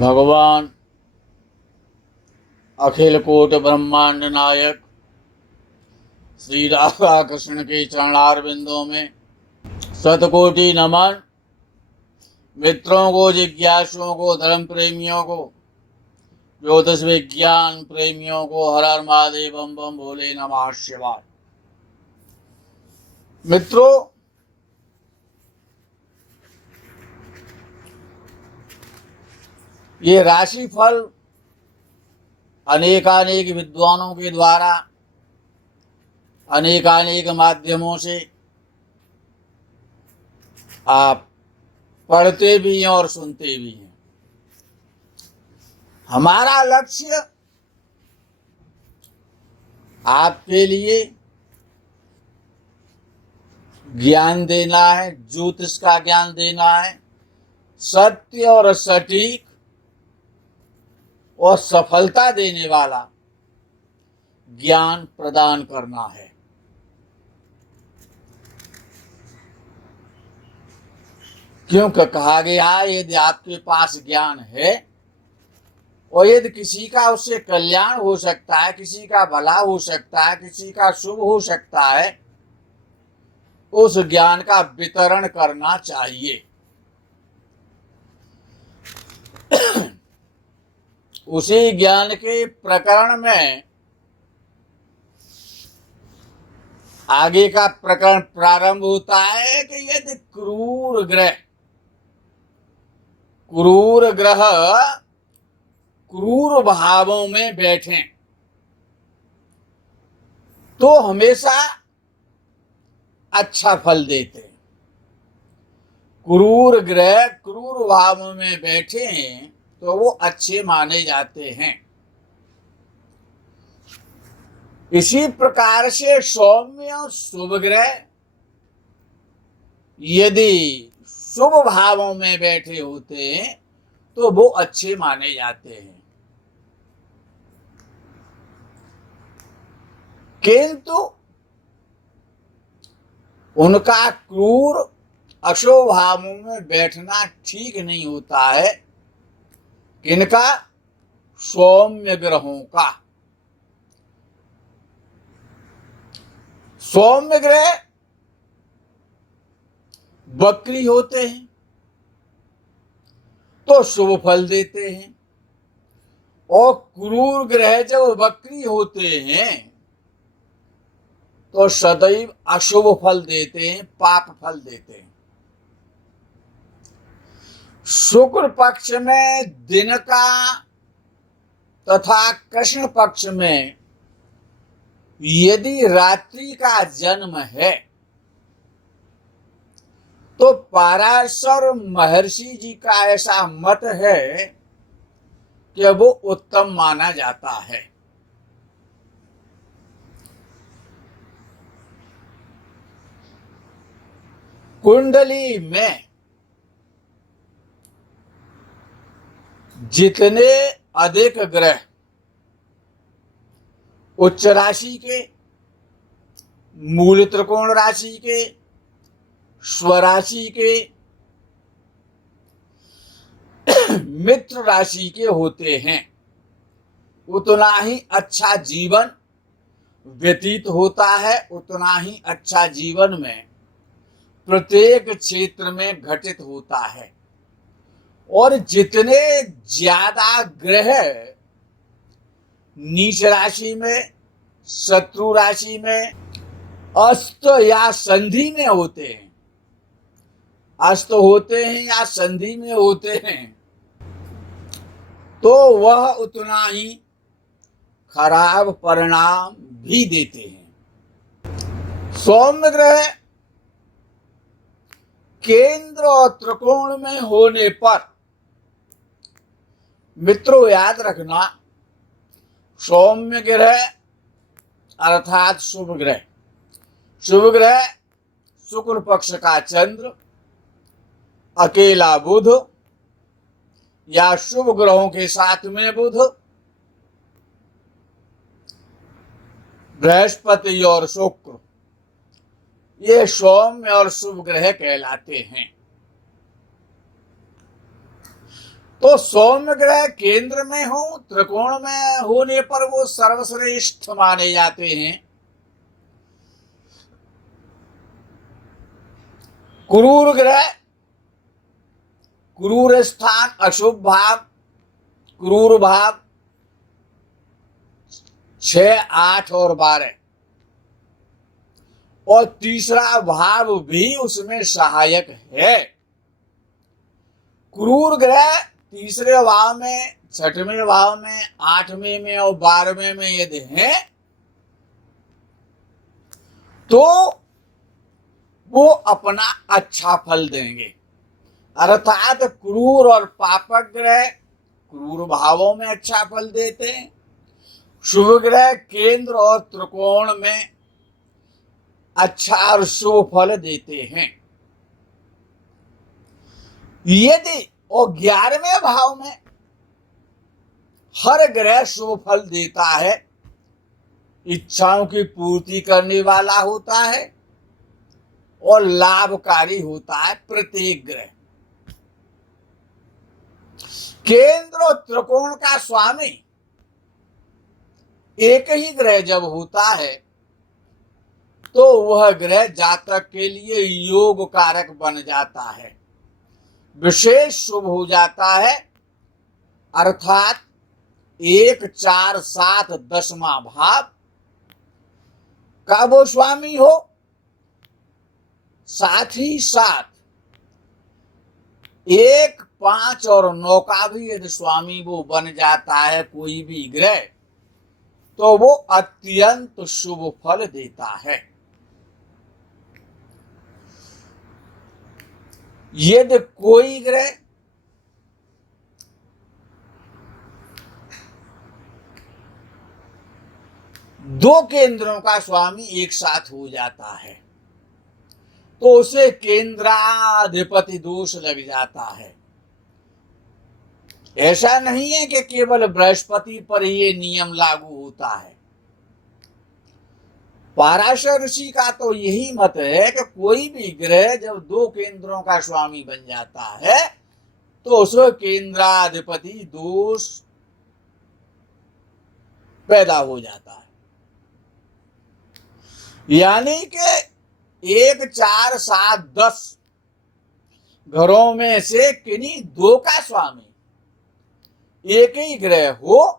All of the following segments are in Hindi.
भगवान अखिल कोट ब्रह्मांड नायक श्री राधा कृष्ण के चरणारविंदों में शतकोटि नमन। मित्रों को, जिज्ञासुओं को, धर्म प्रेमियों को, ज्योतिष विज्ञान प्रेमियों को हर हर महादेव बम बम भोले नमः शिवाय। मित्रों, ये राशि फल अनेकानेक विद्वानों के द्वारा अनेकानेक माध्यमों से आप पढ़ते भी हैं और सुनते भी हैं। हमारा लक्ष्य आपके लिए ज्ञान देना है, ज्योतिष का ज्ञान देना है, सत्य और सटीक और सफलता देने वाला ज्ञान प्रदान करना है। क्योंकि कहा गया है, यदि आपके पास ज्ञान है और यदि किसी का उससे कल्याण हो सकता है, किसी का भला हो सकता है, किसी का शुभ हो सकता है, उस ज्ञान का वितरण करना चाहिए। उसी ज्ञान के प्रकरण में आगे का प्रकरण प्रारंभ होता है कि यदि क्रूर ग्रह क्रूर भावों में बैठे तो हमेशा अच्छा फल देते हैं। क्रूर ग्रह क्रूर भावों में बैठे हैं तो वो अच्छे माने जाते हैं। इसी प्रकार से सौम्य और शुभ ग्रह यदि शुभ भावों में बैठे होते हैं तो वो अच्छे माने जाते हैं। किंतु उनका क्रूर अशुभ भावों में बैठना ठीक नहीं होता है। किनका? सौम्य ग्रहों का। सौम्य ग्रह वक्री होते हैं तो शुभ फल देते हैं, और क्रूर ग्रह जब वक्री होते हैं तो सदैव अशुभ फल देते हैं, पाप फल देते हैं। शुक्ल पक्ष में दिन का तथा कृष्ण पक्ष में यदि रात्रि का जन्म है तो पराशर महर्षि जी का ऐसा मत है कि वो उत्तम माना जाता है। कुंडली में जितने अधिक ग्रह उच्च राशि के, मूल त्रिकोण राशि के, स्वराशि के, मित्र राशि के होते हैं, उतना ही अच्छा जीवन व्यतीत होता है, उतना ही अच्छा जीवन में प्रत्येक क्षेत्र में घटित होता है। और जितने ज्यादा ग्रह नीच राशि में, शत्रु राशि में, अस्त या संधि में होते हैं, अस्त होते हैं या संधि में होते हैं, तो वह उतना ही खराब परिणाम भी देते हैं। सौम्य ग्रह केंद्र और त्रिकोण में होने पर, मित्रों याद रखना, सौम्य ग्रह अर्थात शुभ ग्रह, शुभ ग्रह शुक्ल पक्ष का चंद्र, अकेला बुध या शुभ ग्रहों के साथ में बुध, बृहस्पति और शुक्र, ये सौम्य और शुभ ग्रह कहलाते हैं। तो सौम्य ग्रह केंद्र में हो, त्रिकोण में होने पर वो सर्वश्रेष्ठ माने जाते हैं। क्रूर ग्रह, क्रूर स्थान, अशुभ भाव, क्रूर भाव 6, 8 और 12, और तीसरा भाव भी उसमें सहायक है। क्रूर ग्रह तीसरे भाव में, छठवें भाव में, 8वें में और 12वें में यदि है तो वो अपना अच्छा फल देंगे। अर्थात क्रूर और पापक ग्रह क्रूर भावों में अच्छा फल देते हैं, शुभ ग्रह केंद्र और त्रिकोण में अच्छा और शुभ फल देते हैं। यदि और 11वें भाव में हर ग्रह शुभ फल देता है, इच्छाओं की पूर्ति करने वाला होता है और लाभकारी होता है प्रत्येक ग्रह। केंद्र और त्रिकोण का स्वामी एक ही ग्रह जब होता है तो वह ग्रह जातक के लिए योग कारक बन जाता है, विशेष शुभ हो जाता है। अर्थात 1, 4, 7, 10वां भाव का वो स्वामी हो, साथ ही साथ 1, 5 और 9 का भी यदि स्वामी वो बन जाता है कोई भी ग्रह, तो वो अत्यंत शुभ फल देता है। यदि कोई ग्रह दो केंद्रों का स्वामी एक साथ हो जाता है तो उसे केंद्राधिपति दोष लग जाता है। ऐसा नहीं है कि केवल बृहस्पति पर ये नियम लागू होता है। पाराशर ऋषि का तो यही मत है कि कोई भी ग्रह जब दो केंद्रों का स्वामी बन जाता है तो उसमें केंद्राधिपति दोष पैदा हो जाता है। यानी कि 1, 4, 7, 10 घरों में से किन्हीं दो का स्वामी एक ही ग्रह हो,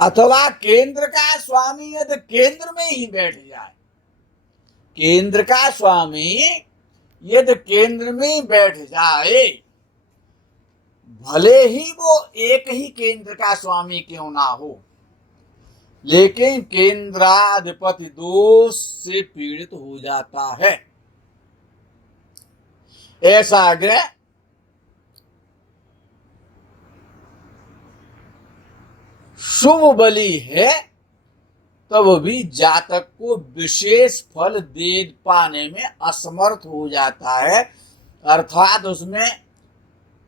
अथवा केंद्र का स्वामी यदि केंद्र में ही बैठ जाए, केंद्र का स्वामी यदि केंद्र में बैठ जाए, भले ही वो एक ही केंद्र का स्वामी क्यों ना हो, लेकिन केंद्राधिपति दोष से पीड़ित हो जाता है। ऐसा ग्रह शुभ बली है तब भी जातक को विशेष फल दे पाने में असमर्थ हो जाता है। अर्थात उसमें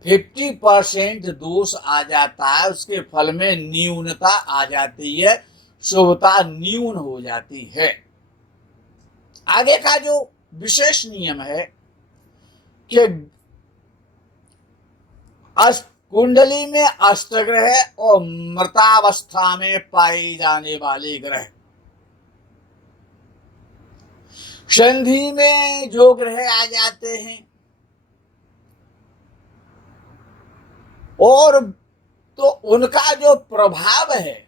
50% दोष आ जाता है, उसके फल में न्यूनता आ जाती है, शुभता न्यून हो जाती है। आगे का जो विशेष नियम है कि कुंडली में अष्टग्रह और मृतावस्था में पाए जाने वाले ग्रह, संधि में जो ग्रह आ जाते हैं और तो उनका जो प्रभाव है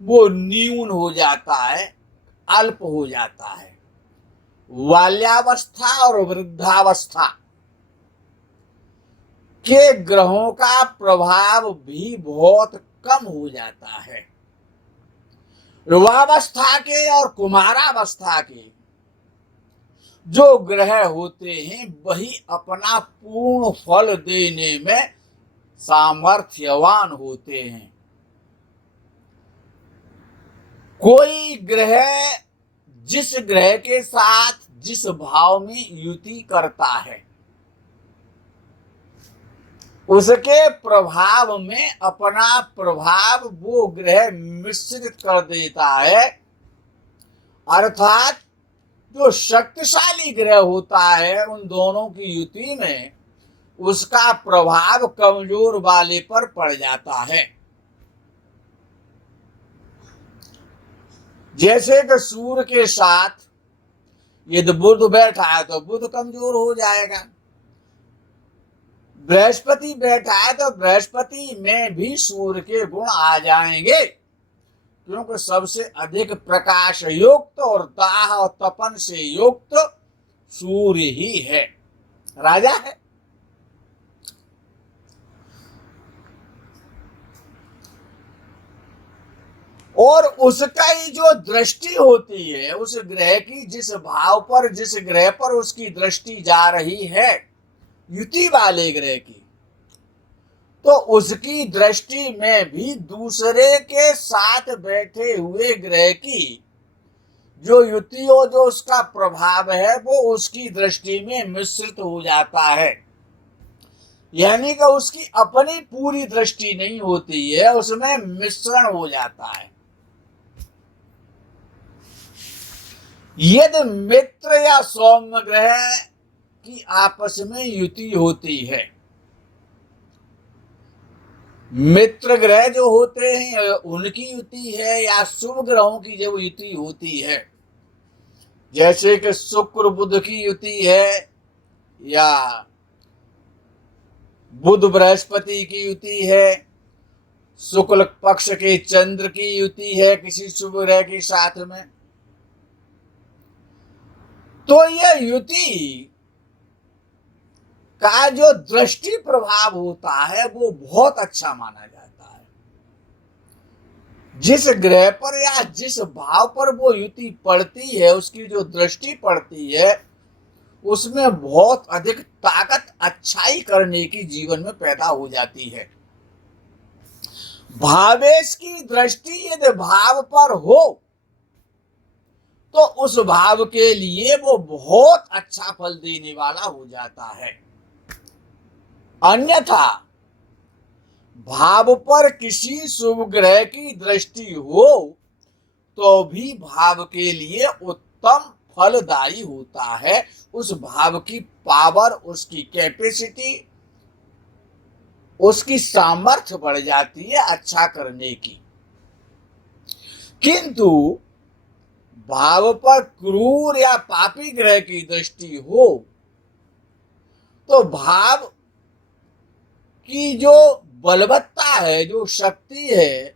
वो न्यून हो जाता है, अल्प हो जाता है। बाल्यावस्था और वृद्धावस्था के ग्रहों का प्रभाव भी बहुत कम हो जाता है। युवावस्था के और कुमारावस्था के जो ग्रह होते हैं वही अपना पूर्ण फल देने में सामर्थ्यवान होते हैं। कोई ग्रह जिस ग्रह के साथ जिस भाव में युति करता है उसके प्रभाव में अपना प्रभाव वो ग्रह मिश्रित कर देता है। अर्थात जो शक्तिशाली ग्रह होता है उन दोनों की युति में उसका प्रभाव कमजोर वाले पर पड़ जाता है। जैसे कि सूर्य के साथ यदि बुध बैठा है तो बुध कमजोर हो जाएगा, बृहस्पति बैठा है तो बृहस्पति में भी सूर्य के गुण आ जाएंगे, क्योंकि सबसे अधिक प्रकाश युक्त और दाह और तपन से युक्त सूर्य ही है, राजा है। और उसका ही जो दृष्टि होती है उस ग्रह की, जिस भाव पर जिस ग्रह पर उसकी दृष्टि जा रही है, युति वाले ग्रह की, तो उसकी दृष्टि में भी दूसरे के साथ बैठे हुए ग्रह की जो युति हो, जो उसका प्रभाव है, वो उसकी दृष्टि में मिश्रित हो जाता है। यानी कि उसकी अपनी पूरी दृष्टि नहीं होती है, उसमें मिश्रण हो जाता है। यदि मित्र या सौम्य ग्रह की आपस में युति होती है, मित्र ग्रह जो होते हैं उनकी युति है, या शुभ ग्रहों की जो युति होती है, जैसे कि शुक्र बुध की युति है, या बुध बृहस्पति की युति है, शुक्ल पक्ष के चंद्र की युति है किसी शुभ ग्रह के साथ में, तो यह युति का जो दृष्टि प्रभाव होता है वो बहुत अच्छा माना जाता है। जिस ग्रह पर या जिस भाव पर वो युति पड़ती है, उसकी जो दृष्टि पड़ती है, उसमें बहुत अधिक ताकत अच्छाई करने की जीवन में पैदा हो जाती है। भावेश की दृष्टि यदि भाव पर हो तो उस भाव के लिए वो बहुत अच्छा फल देने वाला हो जाता है। अन्यथा भाव पर किसी शुभ ग्रह की दृष्टि हो तो भी भाव के लिए उत्तम फलदायी होता है। उस भाव की पावर, उसकी कैपेसिटी, उसकी सामर्थ्य बढ़ जाती है अच्छा करने की। किंतु भाव पर क्रूर या पापी ग्रह की दृष्टि हो तो भाव की जो बलवत्ता है, जो शक्ति है,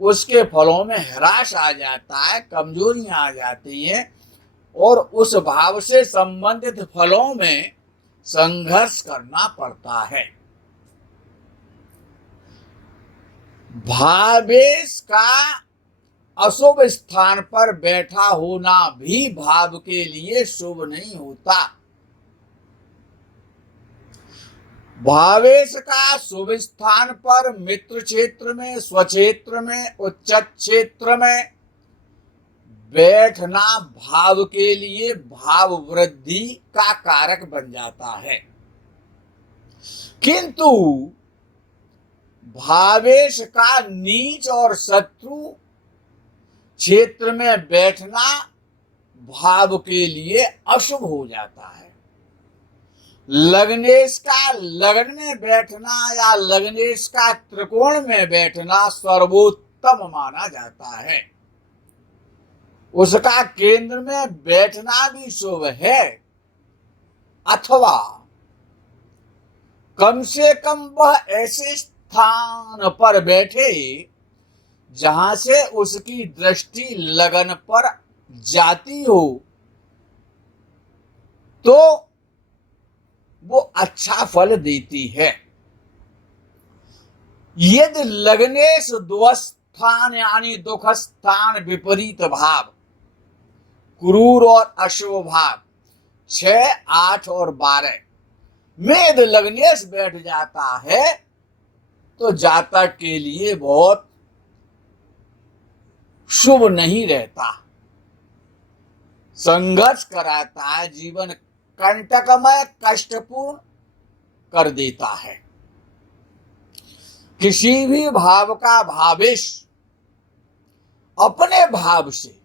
उसके फलों में ह्रास आ जाता है, कमजोरियां आ जाती हैं, और उस भाव से संबंधित फलों में संघर्ष करना पड़ता है। भावेश का अशुभ स्थान पर बैठा होना भी भाव के लिए शुभ नहीं होता। भावेश का शुभ स्थान पर मित्र क्षेत्र में, स्वक्षेत्र में, उच्च क्षेत्र में बैठना भाव के लिए भाव वृद्धि का कारक बन जाता है। किंतु भावेश का नीच और शत्रु क्षेत्र में बैठना भाव के लिए अशुभ हो जाता है। लग्नेश का लग्न में बैठना या लग्नेश का त्रिकोण में बैठना सर्वोत्तम माना जाता है। उसका केंद्र में बैठना भी शुभ है, अथवा कम से कम वह ऐसे स्थान पर बैठे जहां से उसकी दृष्टि लगन पर जाती हो, तो वो अच्छा फल देती है। यदि लग्नेश दुस्थान यानी दुख स्थान विपरीत भाव, क्रूर और अशुभ भाव 6, 8 और 12 में यदि लग्नेश बैठ जाता है तो जातक के लिए बहुत शुभ नहीं रहता, संघर्ष कराता है, जीवन कंटकमय कष्टपूर्ण कर देता है। किसी भी भाव का भावेश अपने भाव से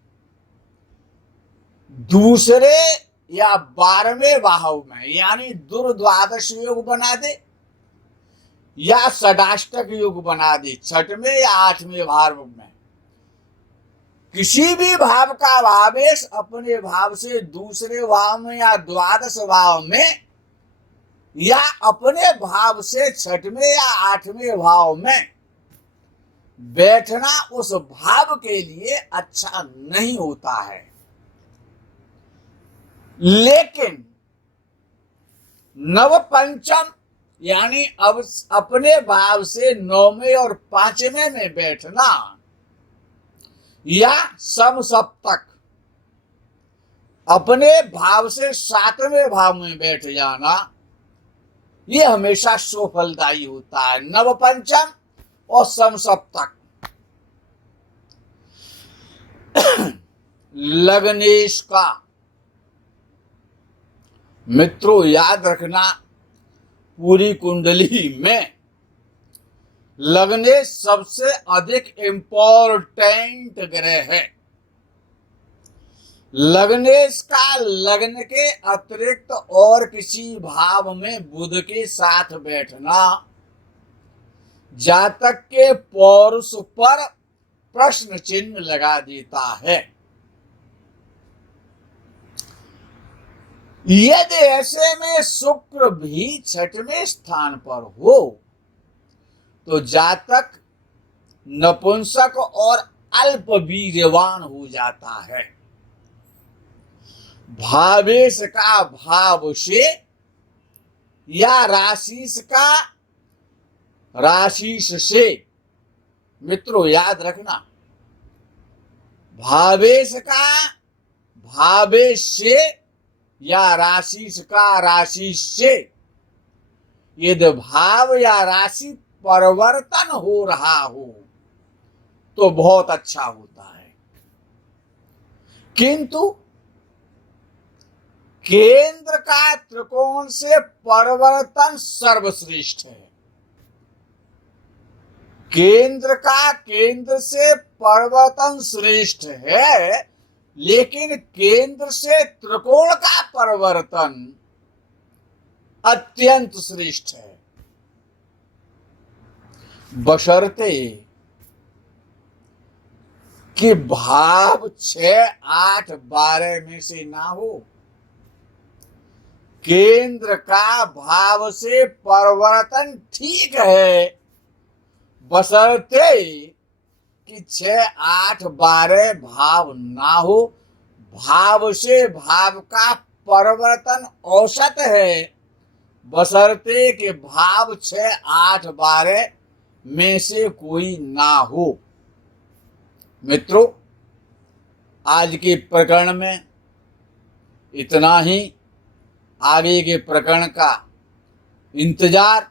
दूसरे या 12वें भाव में यानी दुर्द्वादश योग बना दे या षडाष्टक योग बना दे, छठवें या 8वें भाव में किसी भी भाव का भावेश अपने भाव से दूसरे भाव में या द्वादश भाव में या अपने भाव से छठवें या 8वें भाव में बैठना उस भाव के लिए अच्छा नहीं होता है। लेकिन नव पंचम यानी अब अपने भाव से 9वें और 5वें में बैठना या सम सप्तक अपने भाव से 7वें भाव में बैठ जाना, ये हमेशा सुफलदायी होता है। नव पंचम और सम सप्तक। लग्नेश का मित्रों याद रखना, पूरी कुंडली में लग्नेश सबसे अधिक इंपॉर्टेंट ग्रह है। लग्नेश का लग्न के अतिरिक्त और किसी भाव में बुध के साथ बैठना जातक के पौरुष पर प्रश्न चिन्ह लगा देता है। यदि ऐसे में शुक्र भी 6वें स्थान पर हो तो जातक नपुंसक और अल्पवीर्यवान हो जाता है। भावेश का भाव से या राशिश का राशिश से, मित्रों याद रखना, भावेश का भावेश से या राशिश का राशिश से यदि भाव या राशि परिवर्तन हो रहा हो तो बहुत अच्छा होता है। किंतु केंद्र का त्रिकोण से परिवर्तन सर्वश्रेष्ठ है। केंद्र से परिवर्तन श्रेष्ठ है, लेकिन केंद्र से त्रिकोण का परिवर्तन अत्यंत श्रेष्ठ है, बशर्ते कि भाव 6, 8, 12 में से ना हो। केंद्र का भाव से परिवर्तन ठीक है, बशर्ते कि 6, 8, 12 भाव ना हो। भाव से भाव का परिवर्तन औसत है, बशर्ते कि भाव 6, 8, 12 में से कोई ना हो। मित्रों, आज के प्रकरण में इतना ही। आगे के प्रकरण का इंतजार।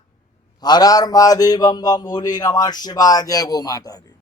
हर हर महादेव, बम बम भोले, नमः शिवाय, जय गो माता की।